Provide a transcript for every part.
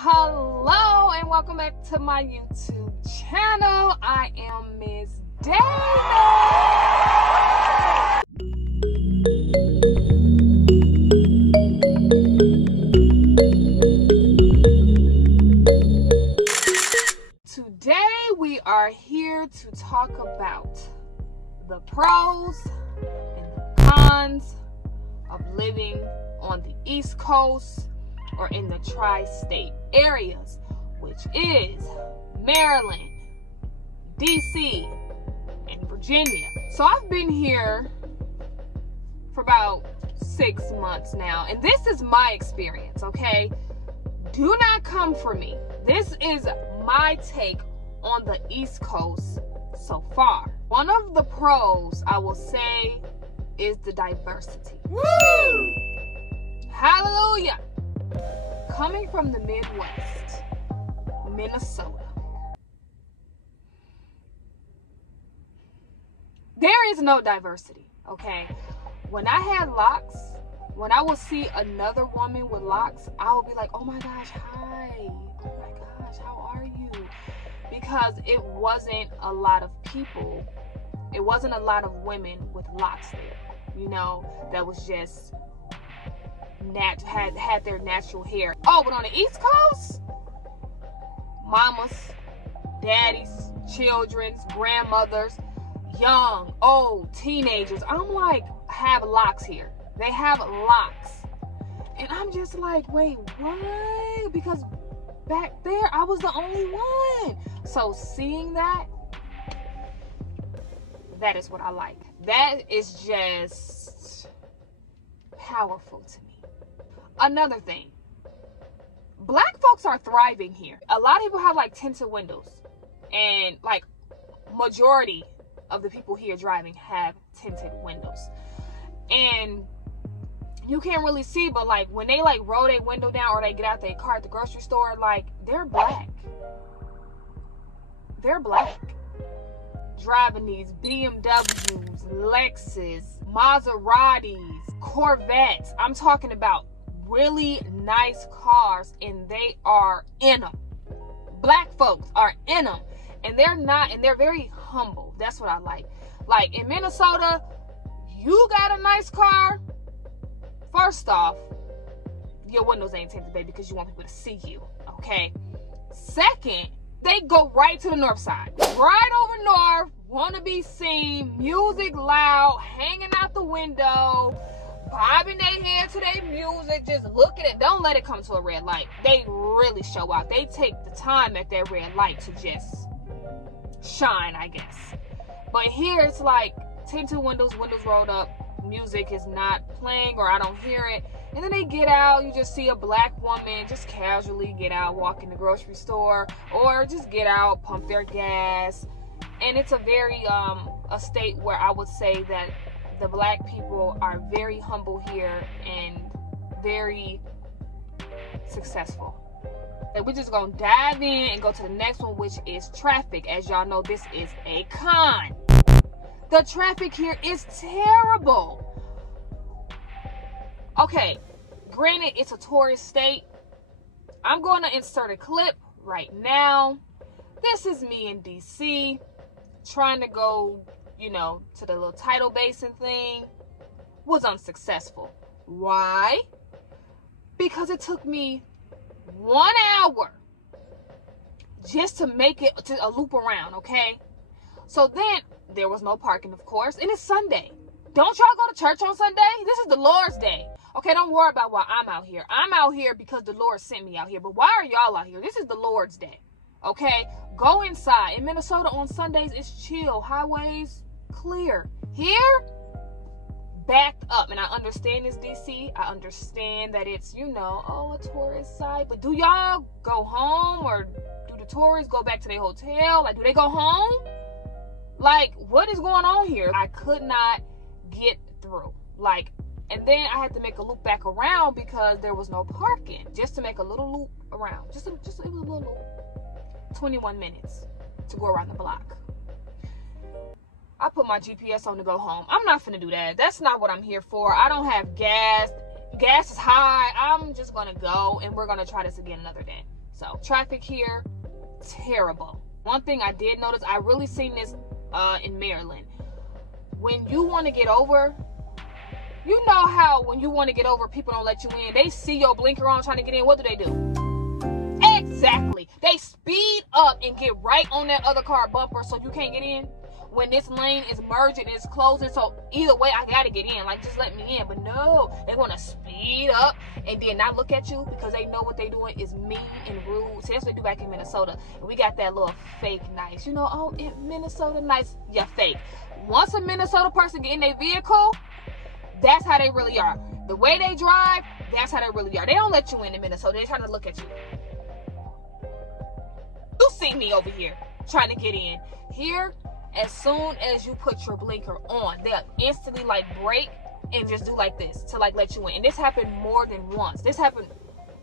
Hello and welcome back to my YouTube channel. I am Ms. Davis. Today we are here to talk about the pros and the cons of living on the East Coast or in the tri-state areas, which is Maryland, DC, and Virginia. So I've been here for about 6 months now, and this is my experience, okay? Do not come for me. This is my take on the East Coast so far. One of the pros I will say is the diversity. Woo! Hallelujah! Coming from the Midwest, Minnesota, there is no diversity, okay? When I had locks, when I would see another woman with locks, I would be like, oh my gosh, hi. Oh my gosh, how are you? Because it wasn't a lot of people. It wasn't a lot of women with locks there, you know, that was just had their natural hair. Oh, but on the East Coast, mamas, daddies, children's, grandmothers, young, old, teenagers, I'm like, have locks here. They have locks. And I'm just like, wait, what? Because back there, I was the only one. So seeing that is what I like. That is just powerful to me. Another thing, black folks are thriving here. A lot of people have like tinted windows, and like majority of the people here driving have tinted windows, and you can't really see, but like when they like roll their window down or they get out their car at the grocery store, like they're black. They're black. Driving these BMWs, Lexus, Maseratis, Corvettes. I'm talking about really nice cars, and they are in them. Black folks are in them, and they're very humble. That's what I like. Like in Minnesota, you got a nice car. First off, your windows ain't tinted, baby, because you want people to see you, okay? Second, they go right to the north side. Right over north, want to be seen, music loud, hanging out the window, bobbing their head to their music, just look at it. Don't let it come to a red light. They really show out. They take the time at that red light to just shine, I guess. But here it's like tinted windows rolled up, music is not playing or I don't hear it. And then they get out, you just see a black woman just casually get out, walk in the grocery store, or just get out, pump their gas. And it's a very a state where I would say that the black people are very humble here and very successful. And we're just gonna dive in and go to the next one, which is traffic. As y'all know, this is a con. The traffic here is terrible. Okay, granted, it's a tourist state. I'm going to insert a clip right now. This is me in DC trying to go, you know, to the little tidal basin thing. Was unsuccessful. Why? Because it took me 1 hour just to make it to a loop around, okay? So then there was no parking, of course, and it's Sunday. Don't y'all go to church on Sunday? This is the Lord's day. Okay, don't worry about why I'm out here. I'm out here because the Lord sent me out here. But why are y'all out here? This is the Lord's day. Okay? Go inside. In Minnesota on Sundays, it's chill. Highways clear. Here, backed up. And I understand it's DC. I understand that it's, you know, a tourist site. But do y'all go home, or do the tourists go back to their hotel? Like, do they go home? Like, what is going on here? I could not get through. Like, and then I had to make a loop back around because there was no parking. Just to make a little loop around. It was a little loop. 21 minutes to go around the block. I put my GPS on to go home. I'm not finna do that. That's not what I'm here for. I don't have gas. Gas is high. I'm just gonna go and we're gonna try this again another day. So traffic here, terrible. One thing I did notice, I really seen this in Maryland. When you want to get over, you know how when you want to get over, people don't let you in. They see your blinker on trying to get in. What do? Exactly. They speed up and get right on that other car bumper so you can't get in. When this lane is merging, it's closing, so either way I gotta get in. Like, just let me in. But no, they want to speed up and then not look at you because they know what they're doing is mean and rude. See, that's what they do back in Minnesota. And we got that little fake nice. You know, oh, in Minnesota nice. Yeah, fake. Once a Minnesota person get in their vehicle, that's how they really are. The way they drive, that's how they really are. They don't let you in Minnesota. They're trying to look at you. You see me over here trying to get in. Here, as soon as you put your blinker on, they'll instantly like brake and just do like this to like let you in. And this happened more than once. This happened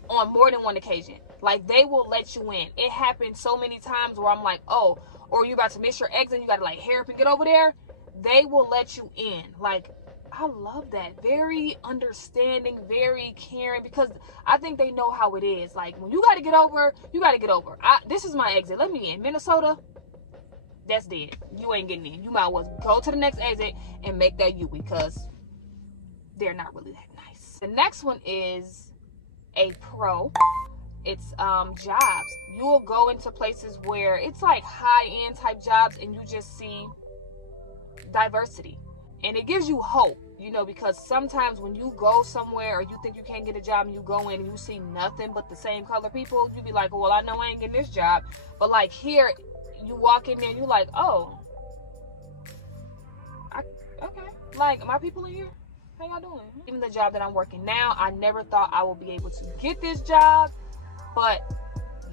on more than one occasion. Like, they will let you in. It happened so many times where I'm like, oh, or you about to miss your exit, you got to like hurry up and get over there. They will let you in. Like, I love that. Very understanding, very caring, because I think they know how it is. Like, when you got to get over, you got to get over. This is my exit. Let me in. Minnesota, that's dead. You ain't getting in. You might as well go to the next exit and make that U, because they're not really that nice. The next one is a pro. It's jobs. You will go into places where it's like high-end type jobs and you just see diversity. And it gives you hope, you know, because sometimes when you go somewhere or you think you can't get a job and you go in and you see nothing but the same color people, you be like, well, I know I ain't getting this job. But like here, you walk in there and you like, oh, okay. Like, my people in here? How y'all doing? Even the job that I'm working now, I never thought I would be able to get this job. But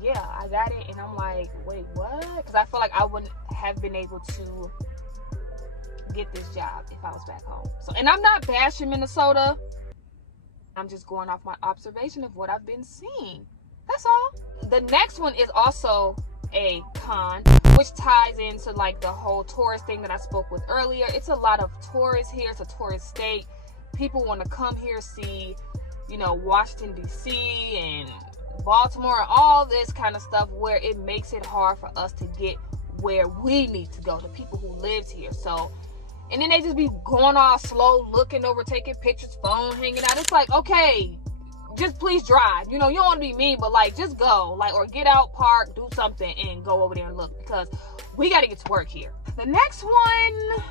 yeah, I got it. And I'm like, wait, what? Because I feel like I wouldn't have been able to get this job if I was back home. So, and I'm not bashing Minnesota. I'm just going off my observation of what I've been seeing. That's all. The next one is also a con, which ties into like the whole tourist thing that I spoke with earlier. It's a lot of tourists here. It's a tourist state. People want to come here, see, you know, Washington DC and Baltimore, all this kind of stuff, where it makes it hard for us to get where we need to go, the people who lives here. So, and then they just be going all slow, looking over, taking pictures, phone hanging out. It's like, okay, just please drive. You know, you don't want to be mean, but like, just go, like, or get out, park, do something, and go over there and look, because we got to get to work here. The next one,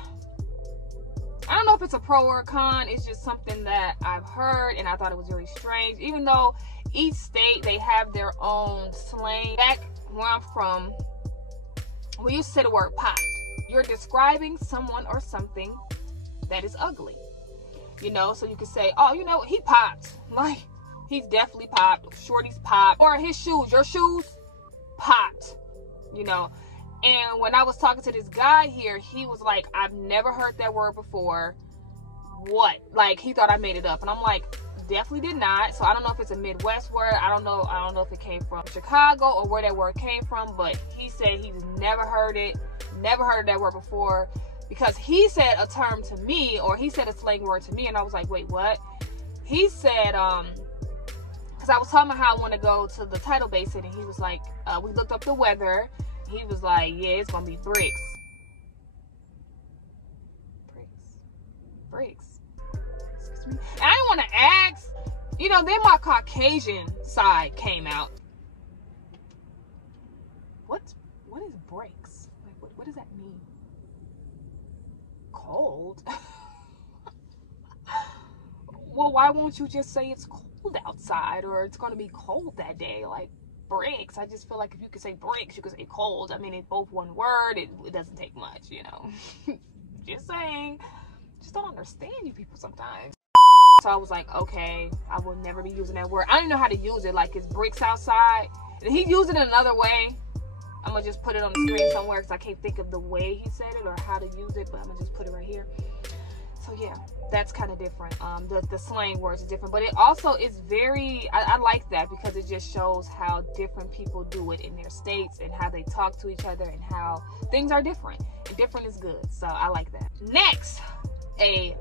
I don't know if it's a pro or a con. It's just something that I've heard, and I thought it was very strange. Even though each state, they have their own slang. Back where I'm from, we used to say the word popped. You're describing someone or something that is ugly. You know, so you can say, oh, you know, he popped. Like, he's definitely popped. Shorty's popped. Or his shoes, your shoes popped. You know. And when I was talking to this guy here, he was like, I've never heard that word before. What? Like, he thought I made it up. And I'm like, definitely did not. So I don't know if it's a Midwest word. I don't know if it came from Chicago or where that word came from. But he said he's never heard it. Never heard of that word before. Because he said a term to me, or he said a slang word to me. And I was like, wait, what? He said, because I was talking about how I want to go to the tidal basin. And he was like, we looked up the weather. He was like, yeah, it's going to be bricks. Bricks. Excuse me. And I didn't want to ask. You know, then my Caucasian side came out. What is bricks? Like, what does that mean? Cold? Well, why won't you just say it's cold outside, or it's going to be cold that day? Like, bricks. I just feel like if you could say bricks, you could say cold. I mean, it's both one word. It doesn't take much, you know. Just saying. Just don't understand you people sometimes. So I was like, okay, I will never be using that word. I don't even know how to use it. Like, it's bricks outside. And he used it another way. I'm going to just put it on the screen somewhere because I can't think of the way he said it or how to use it. But I'm going to just put it right here. So yeah, that's kind of different. The slang words are different, but it also is very, I like that because it just shows how different people do it in their states and how they talk to each other and how things are different. And different is good, so I like that. Next, I'm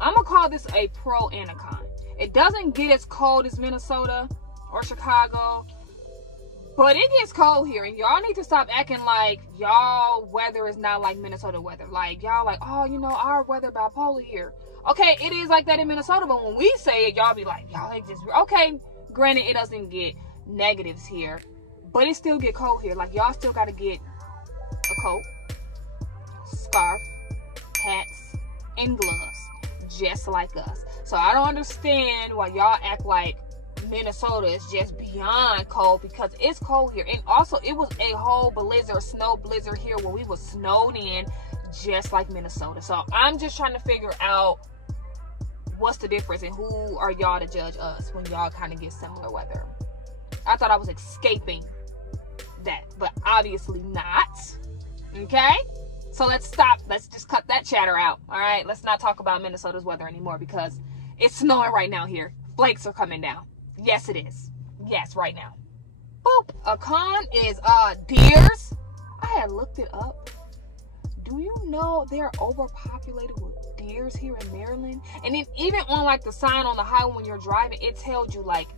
gonna call this a pro and a con. It doesn't get as cold as Minnesota or Chicago. But it gets cold here, and y'all need to stop acting like y'all weather is not like Minnesota weather. Like, y'all like, oh, you know, our weather bipolar here. Okay, it is like that in Minnesota, but when we say it, y'all be like, y'all ain't just, okay, granted, it doesn't get negatives here, but it still get cold here. Like, y'all still got to get a coat, scarf, hats, and gloves, just like us. So I don't understand why y'all act like Minnesota is just beyond cold, because it's cold here. And also, it was a whole blizzard, snow blizzard here where we was snowed in, just like Minnesota. So I'm just trying to figure out what's the difference and who are y'all to judge us when y'all kind of get similar weather. I thought I was escaping that, but obviously not. Okay, so let's stop. Let's just cut that chatter out. All right, let's not talk about Minnesota's weather anymore, because it's snowing right now here. Flakes are coming down. Yes, it is. Yes, right now. Boop. A con is deers. I had looked it up. Do you know they're overpopulated with deers here in Maryland? And then even on like the sign on the highway when you're driving, it tells you like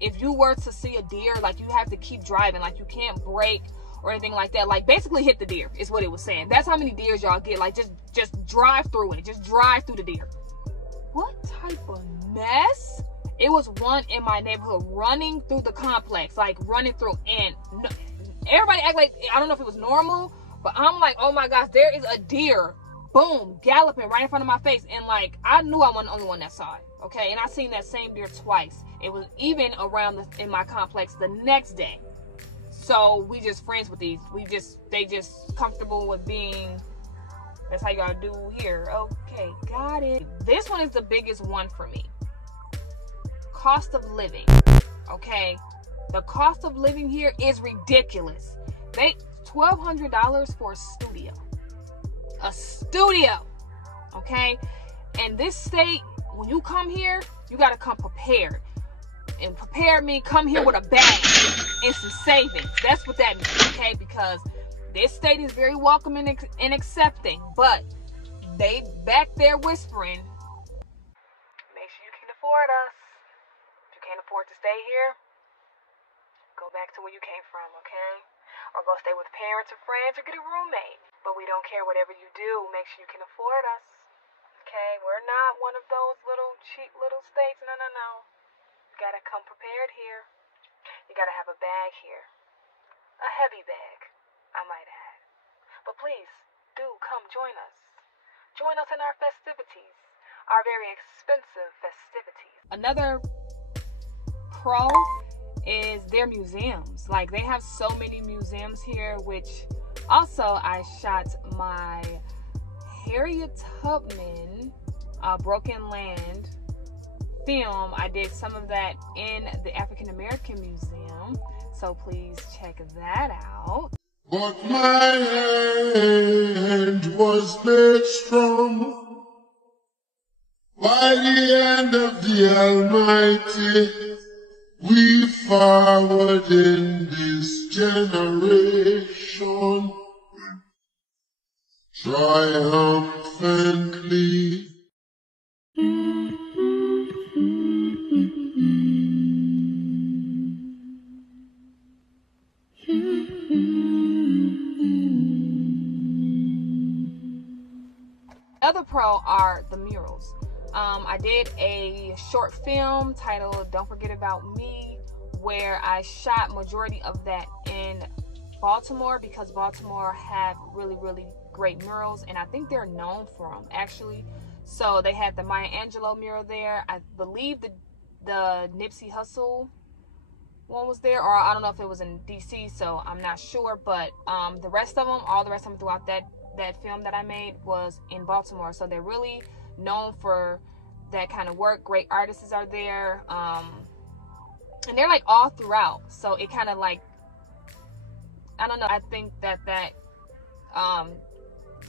if you were to see a deer, like you have to keep driving, like you can't brake or anything like that. Like basically hit the deer is what it was saying. That's how many deers y'all get. Like just drive through it. Just drive through the deer. What type of mess? It was one in my neighborhood running through the complex, like running through, and everybody act like, I don't know if it was normal, but I'm like, oh my gosh, there is a deer, boom, galloping right in front of my face. And like, I knew I wasn't the only one that saw it, okay? And I seen that same deer twice. It was even around in my complex the next day. So we just friends with these. They just comfortable with being, that's how y'all do here. Okay, got it. This one is the biggest one for me. Cost of living. Okay, the cost of living here is ridiculous. They $1,200 for a studio, okay? And this state, when you come here, you got to come prepared. And prepared means come here with a bag and some savings. That's what that means, okay? Because this state is very welcoming and accepting, but they back there whispering, make sure you can afford us. Can't afford to stay here, go back to where you came from, okay? Or go stay with parents or friends or get a roommate. But we don't care. Whatever you do, make sure you can afford us, okay? We're not one of those little cheap little states. No. You gotta come prepared here. You gotta have a bag here, a heavy bag, I might add. But please do come join us. Join us in our festivities, our very expensive festivities. Another pro is their museums. Like, they have so many museums here, which also I shot my Harriet Tubman Broken Land film. I did some of that in the African American Museum, so please check that out. But my hand was made strong by the hand of the Almighty. We forward in this generation triumphantly. Other pro are the murals. I did a short film titled Don't Forget About Me, where I shot majority of that in Baltimore, because Baltimore have really, really great murals, and I think they're known for them, actually. So they had the Maya Angelou mural there. I believe the Nipsey Hussle one was there, or I don't know if it was in DC, so I'm not sure. But the rest of them, all the rest of them throughout that film that I made was in Baltimore. So they're really known for that kind of work. Great artists are there, and they're like all throughout. So it kind of like, I don't know, I think that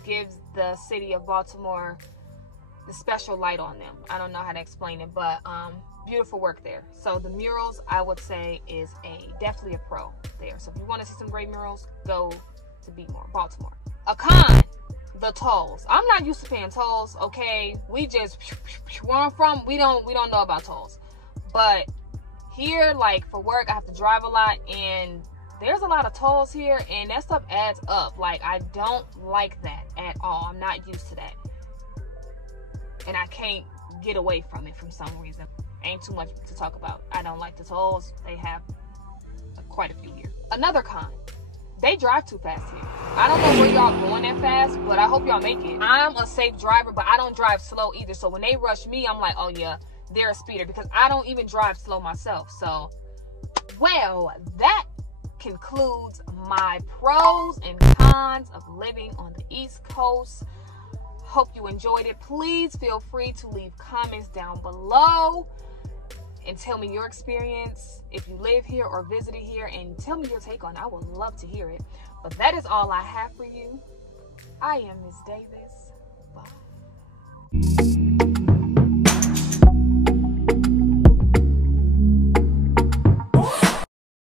gives the city of Baltimore the special light on them. I don't know how to explain it, but beautiful work there. So the murals, I would say, is definitely a pro there. So if you want to see some great murals, go to Baltimore. A con, the tolls. I'm not used to paying tolls, okay? We just, where I'm from, we don't know about tolls. But here, like for work, I have to drive a lot, and there's a lot of tolls here, and that stuff adds up. Like, I don't like that at all. I'm not used to that, and I can't get away from it for some reason. Ain't too much to talk about. I don't like the tolls. They have quite a few here. Another con, they drive too fast here. I don't know where y'all going that fast, but I hope y'all make it. I'm a safe driver, but I don't drive slow either. So when they rush me, I'm like, oh yeah, they're a speeder, because I don't even drive slow myself. So, well, that concludes my pros and cons of living on the East Coast. Hope you enjoyed it. Please feel free to leave comments down below and tell me your experience if you live here or visited here, and tell me your take on it. I would love to hear it. But that is all I have for you. I am Miss Davis. Bye.